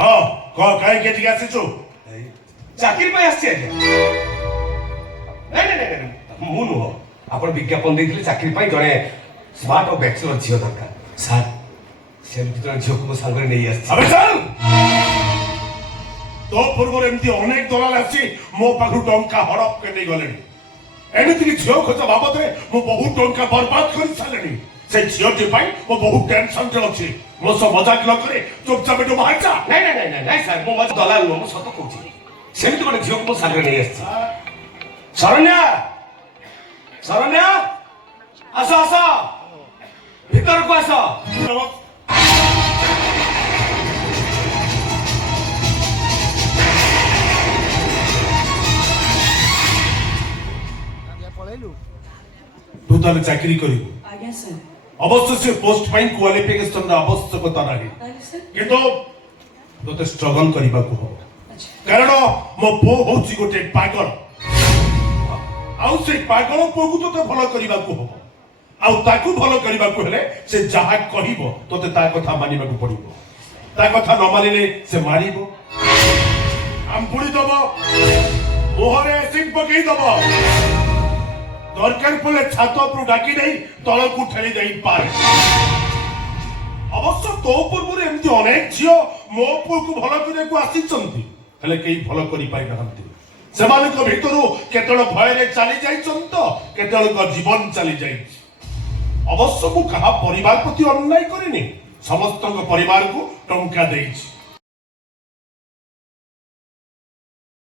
हाँ कह कहीं के जिगा से ଚାକିରି ପାଇଁ ଆସିଛି ଆଜ୍ଞା। ନାଇଁ ନାଇଁ ନାଇଁ ମୁଁ ନୁହଁ, ଆପଣ ବିଜ୍ଞାପନ ଦେଇଥିଲେ ଚାକିରି ପାଇଁ ଜଣେ ସ୍ମାର୍ଟ ଓ ବ୍ୟାଚଲର ଝିଅ ଦରକାର। ସାର୍ ସେମିତି ଜଣେ ଝିଅକୁ ମୋ ସାଙ୍ଗରେ ନେଇ ଆସିଛି। अबे चल तो पूर्व एमती अनेक दलाल आसी मो पाखु टंका हड़प के नहीं गले एमती कि झील खोज बाबद मु बहुत टंका बर्बाद कर सारे से झीलटी मो बहुत टेंशन रे अच्छी मो सब मजाक न करे चुपचाप एटू बाहर जा ନାଇଁ ନାଇଁ ନାଇଁ ନାଇଁ ସାର୍ ମୁଁ ମତେ ଦଲାଲ ନୁହଁ, ମୁଁ ସତ କହୁଛି। ସେମିତି ଗୋଟେ ଝିଅକୁ ମୋ ସାଙ୍ଗରେ ନେଇ ଆସିଛି। ଶରଣ୍ୟା ଶରଣ୍ୟା ଆସ ଆସ ଭିତରକୁ ଆସ। तू ताले चाकरी करिबु आज्ञा सर। अवश्य से पोस्ट पाई क्वालिफिकेशन रा आवश्यकता नाही आज्ञा सर। किंतु तोते स्ट्रगल करिबा को हो अच्छा। कारण मो पो होची गोटे पागल आउ से पागल पो को तोते भलो करिबा को हो आउ ताकू भलो करिबा को हेले से जहा कहिबो तोते ता कथा मानिबा को पड़िबो ता कथा न मानिले से मारिबो हम पुड़ी दबो मोहरे एसिड पकई दबो दरकार पड़े छात उपरू डाकी नहीं तल को ठेली दे पारे अवश्य तो पूर्व एमती अनेक झील मो पुओ को भल करने को आसी हेले कई भल कर पारि नहंती सेमानक भितरु केतळ भयरे चली जाइछन तो केतळ जीवन चली जाइछ अवश्य मु कहा परिवार प्रति अन्याय करिनी समस्त परिवार को टंका देइछ